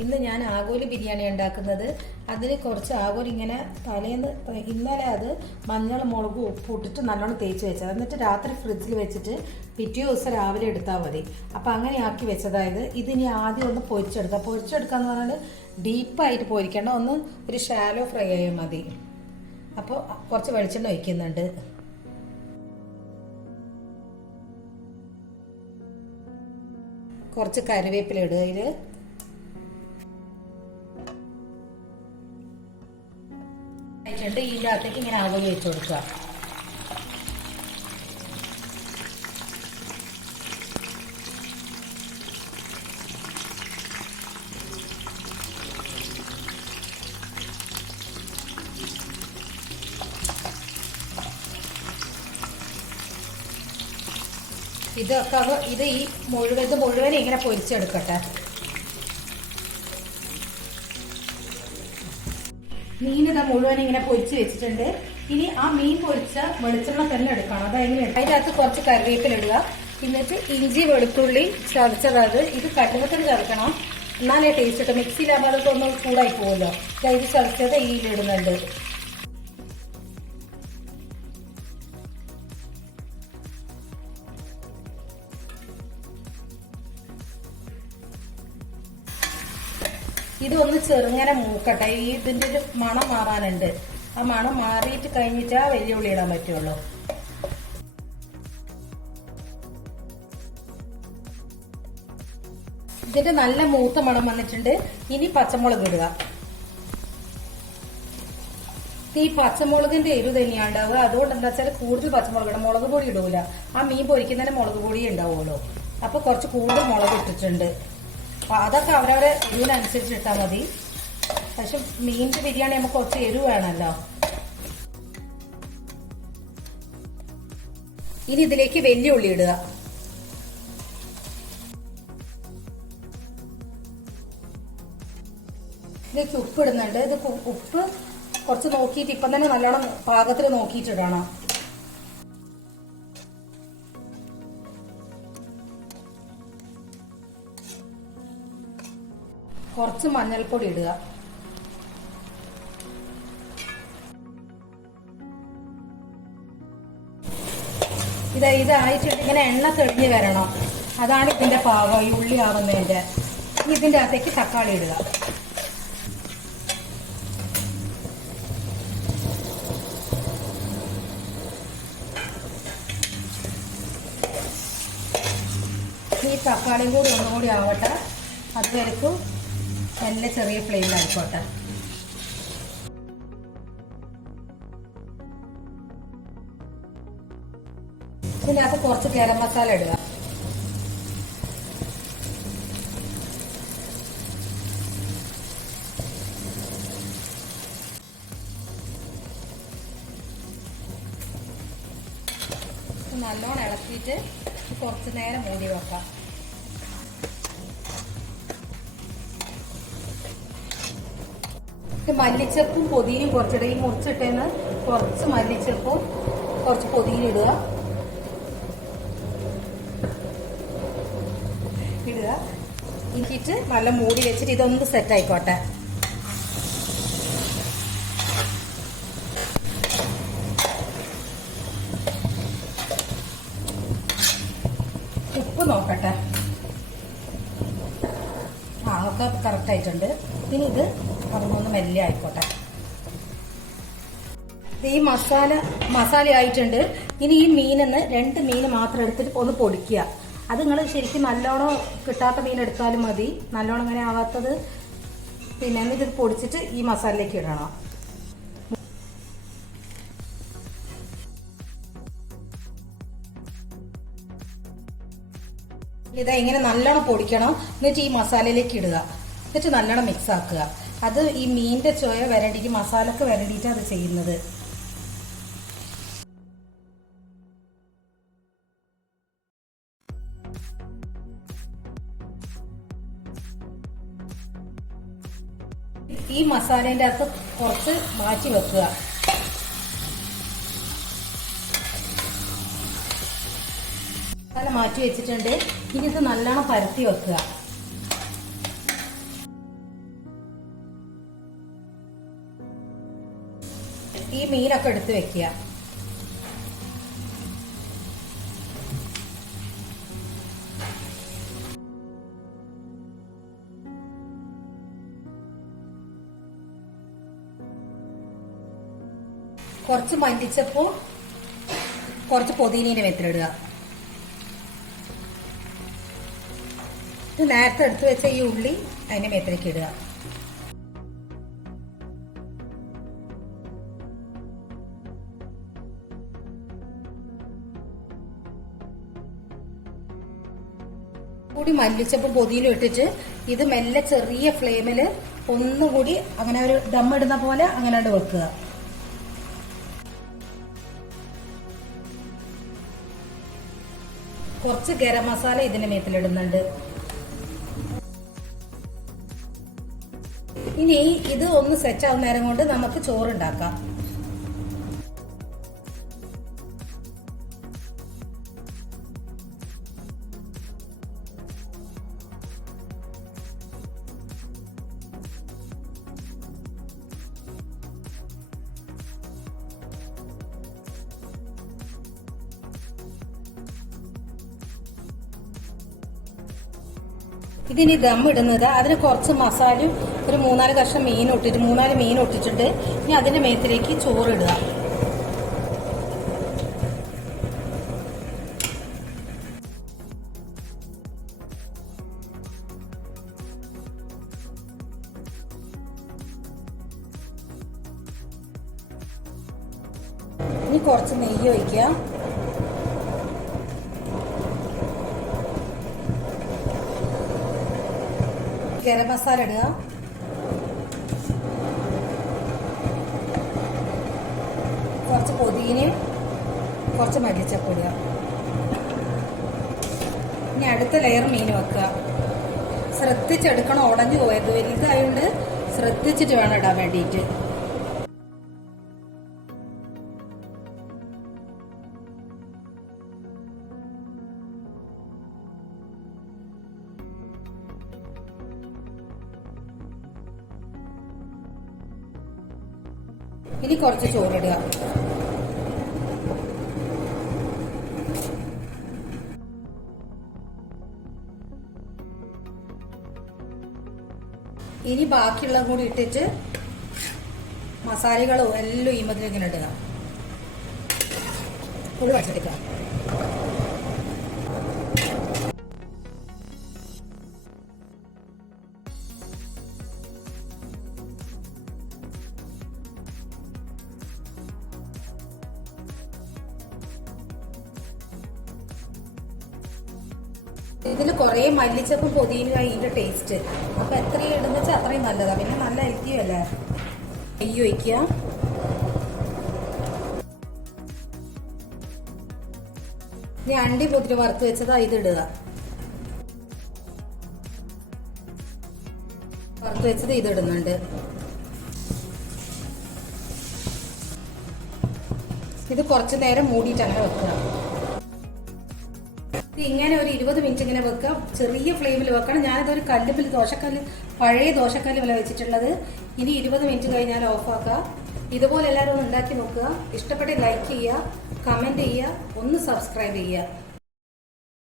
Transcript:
ഇന്ന് ഞാൻ ആഗോലി ബിരിയാണി ഉണ്ടാക്കുന്നത്. അതിന് കുറച്ച് ആഗോലി ഇങ്ങനെ തലേന്ന് ഇന്നലെ അത് മഞ്ഞൾ മുളകും ഉപ്പിട്ടിട്ട് നല്ലോണം തേച്ച് വെച്ചത്. എന്നിട്ട് രാത്രി ഫ്രിഡ്ജിൽ വെച്ചിട്ട് പിറ്റേ ദിവസം രാവിലെ എടുത്താൽ മതി. അപ്പം അങ്ങനെ ആക്കി വെച്ചതായത്. ഇതിനി ആദ്യം ഒന്ന് പൊരിച്ചെടുക്കാം. പൊരിച്ചെടുക്കാന്ന് പറഞ്ഞാൽ ഡീപ്പായിട്ട് പൊരിക്കേണ്ട, ഒന്ന് ഒരു ഷാലോ ഫ്രൈ ആയാൽ മതി. അപ്പോൾ കുറച്ച് വെളിച്ചെണ്ണ ഒഴിക്കുന്നുണ്ട്. കുറച്ച് കറിവേപ്പില ഇടുക. അതിൽ ഇതിൻ്റെ അകത്തേക്ക് ഇങ്ങനെ ആവോലി വെച്ച് കൊടുക്കുക. ഇത് ഈ മുഴുവൻ ഇങ്ങനെ പൊരിച്ചെടുക്കട്ടെ. മീനിതാ മുഴുവൻ ഇങ്ങനെ പൊരിച്ച് വെച്ചിട്ടുണ്ട്. ഇനി ആ മീൻ പൊരിച്ച വെളിച്ചെണ്ണ തന്നെ എടുക്കണം. അതെങ്ങനെ അതിൻ്റെ അകത്ത് കുറച്ച് കറിവേപ്പില ഇടുക. എന്നിട്ട് ഇഞ്ചി വെളുത്തുള്ളി ചതച്ചത് ഇത് കടുപ്പത്തിന് ചതക്കണം. എന്നാലേ ടേസ്റ്റ് ഇട്ട്. മിക്സിയിലാകുമ്പോൾ അതൊക്കെ ഒന്ന് ചൂടായി പോകുമല്ലോ. ഇത് ചതച്ചത് ഇതിലിടുന്നുണ്ട്. ഇതൊന്ന് ചെറുങ്ങനെ മൂക്കട്ടെ. ഇതിൻ്റെ ഒരു മണം മാറാനുണ്ട്. ആ മണം മാറിയിട്ട് കഴിഞ്ഞിട്ടാ വലിയ ഉള്ളി ഇടാൻ പറ്റുള്ളൂ. ഇതിന്റെ നല്ല മൂത്ത മണം വന്നിട്ടുണ്ട്. ഇനി പച്ചമുളക് ഇടുക. ഈ പച്ചമുളകിന്റെ എരിവ് തന്നെയാണ് ഉണ്ടാവുക. അതുകൊണ്ട് എന്താ വെച്ചാൽ കൂടുതൽ പച്ചമുളക് ഇടാം. മുളക് പൊടി ഇടൂല. ആ മീൻ പൊരിക്കുന്നതിന് മുളക് പൊടിയേ ഉണ്ടാവുള്ളൂ. അപ്പൊ കുറച്ച് കൂടുതൽ മുളക് ഇട്ടിട്ടുണ്ട്. അതൊക്കെ അവരവരെ എരിവിനനുസരിച്ച് ഇട്ടാൽ മതി. പക്ഷെ മീനിന്റെ ബിരിയാണി നമുക്ക് കുറച്ച് എരിവ് വേണമല്ലോ. ഇനി ഇതിലേക്ക് വലിയ ഉള്ളി ഇടുക. ഇതിലേക്ക് ഉപ്പ് ഇടുന്നുണ്ട്. ഇത് ഉപ്പ് കുറച്ച് നോക്കിയിട്ട് ഇപ്പം തന്നെ നല്ലോണം പാകത്തിൽ നോക്കിയിട്ടിടണം. കുറച്ച് മഞ്ഞൾപ്പൊടി ഇടുക. ഇതായിട്ട് ഇങ്ങനെ എണ്ണ തെളിഞ്ഞ് വരണം. അതാണ് ഇതിന്റെ പാകം, ഈ ഉള്ളി ആവുന്നതിന്റെ. ഇതിന്റെ അകത്തേക്ക് തക്കാളി ഇടുക. ഈ തക്കാളിയും കൂടി ഒന്നുകൂടി ആവട്ടെ. അതുവരെക്കും നല്ല ചെറിയ ഫ്ലെയിമിലായിക്കോട്ടെ. ഇതിനകത്ത് കുറച്ച് ഗരം മസാല ഇടുക. നല്ലോണം ഇളക്കിയിട്ട് കുറച്ച് നേരം മൂടി വെക്കാം. മല്ലിച്ചപ്പും പൊതിയും കുറച്ചിടുക. ഈ മുറിച്ചിട്ടേന്ന് കുറച്ച് മല്ലിച്ചപ്പും കുറച്ച് പൊതിയും ഇടുക. ഇട്ടിട്ട് നല്ല മൂടി വെച്ചിട്ട് ഇതൊന്ന് സെറ്റ് ആയിക്കോട്ടെ. ഉപ്പ് നോക്കട്ടെ. ഒക്കെ കറക്റ്റ് ആയിട്ടുണ്ട്. ഇനി ഇത് അതൊന്ന് മെല്ലെ ആയിക്കോട്ടെ. ഈ മസാല ആയിട്ടുണ്ട്. ഇനി ഈ മീനെന്ന് 2 മീൻ മാത്രം എടുത്തിട്ട് ഒന്ന് പൊടിക്കുക. അത് നിങ്ങൾ ശരിക്കും നല്ലോണം കിട്ടാത്ത മീൻ എടുത്താലും മതി. നല്ലോണം ഇങ്ങനെ ആവാത്തത് പിന്നെ എന്നിട്ട് ഇത് പൊടിച്ചിട്ട് ഈ മസാലയിലേക്ക് ഇടണം. ഇതാ ഇങ്ങനെ നല്ലോണം പൊടിക്കണം. എന്നിട്ട് ഈ മസാലയിലേക്ക് ഇടുക. എന്നിട്ട് നല്ലോണം മിക്സ് ആക്കുക. അത് ഈ മീനിന്റെ ചോയ വരണ്ടിട്ട് മസാലക്ക് വരണ്ടിട്ട് അത് ചെയ്യുന്നത്. ഈ മസാലേന്റെ അകത്ത് കുറച്ച് മാറ്റി വെക്കുക. മസാല മാറ്റി വെച്ചിട്ടുണ്ട്. ഇനി ഇത് നല്ലോണം പരത്തി വെക്കുക. ഈ മീനൊക്കെ എടുത്ത് വെക്കുക. കുറച്ച് മല്ലിച്ചപ്പൂ, കുറച്ച് പുതിനയുടെ മേത്തിലിടുക. നേരത്തെ എടുത്ത് വെച്ച ഈ ഉള്ളി അതിന്റെ മേത്തിലേക്ക് ഇടുക. കൂടി മല്ലിച്ചപ്പും പൊതിയിലും ഇട്ടിട്ട് ഇത് മെല്ലെ ചെറിയ ഫ്ലെയിമില് ഒന്നുകൂടി അങ്ങനെ ഒരു ദമ്മിടുന്ന പോലെ അങ്ങനെ വെക്കുക. കുറച്ച് ഗരം മസാല ഇതിന്റെ മേത്തിലിടുന്നുണ്ട്. ഇനി ഇത് ഒന്ന് സെറ്റ് ആവുന്ന നേരം കൊണ്ട് നമുക്ക് ചോറുണ്ടാക്കാം. ഇതിനി ദം ഇടുന്നത് അതിന് കുറച്ച് മസാലയും ഒരു 3-4 കഷ്ണം മീൻ ഇട്ടിട്ട് 3-4 മീൻ ഇട്ടിട്ടുണ്ട്. ഇനി അതിന്റെ മേത്തിലേക്ക് ചോറിടുക. ഇനി കുറച്ച് നെയ്യ് ഒഴിക്കുക. ഗരം മസാല ഇടുക. കുറച്ച് പുതിനയും കുറച്ച് മല്ലിച്ചപ്പ് ഇടുക. ഇനി അടുത്ത ലെയർ മീൻ വെക്കുക. ശ്രദ്ധിച്ചെടുക്കണം, ഉടഞ്ഞു പോയത് വലുതായതുകൊണ്ട് ശ്രദ്ധിച്ചിട്ട് വേണം ഇടാൻ വേണ്ടിയിട്ട്. ഇനി കുറച്ച് ചോറിടുക. ഇനി ബാക്കിയുള്ളത് കൂടി ഇട്ടിട്ട് മസാലകളും എല്ലാം ഈ മതിൽ ഇങ്ങനെ ഇടുക. ഫുൾ വച്ചെടുക്കുക. ഇതിൽ കുറേ മല്ലിച്ചപ്പും പൊതിനും അതിന്റെ ടേസ്റ്റ്. അപ്പൊ എത്രയും ഇടുന്ന വെച്ചാൽ അത്രയും നല്ലതാ. പിന്നെ നല്ല ഹെൽത്തിയും അല്ലേ. നെയ്യ് ഒഴിക്കുക. ഇനി അണ്ടി മുതിര വറുത്ത് വെച്ചതാ ഇത് ഇടുക. വറുത്ത് വെച്ചത് ഇത് ഇടുന്നുണ്ട്. ഇത് കുറച്ചു നേരം മൂടിയിട്ട് അങ്ങനെ വെക്കുക. ഇങ്ങനെ ഒരു 20 മിനിറ്റ് ഇങ്ങനെ വെക്കാം. ചെറിയ ഫ്ലെയിമിൽ വെക്കണം. ഞാനിതൊരു കല്ലുപ്പിൽ പഴയ ദോശക്കല്ല് വില വെച്ചിട്ടുള്ളത്. ഇനി 20 മിനിറ്റ് കഴിഞ്ഞാൽ ഓഫാക്കുക. ഇതുപോലെ എല്ലാവരും ഒന്ന് ഉണ്ടാക്കി നോക്കുക. ഇഷ്ടപ്പെട്ട ലൈക്ക് ചെയ്യുക, കമന്റ് ചെയ്യുക, ഒന്ന് സബ്സ്ക്രൈബ് ചെയ്യുക.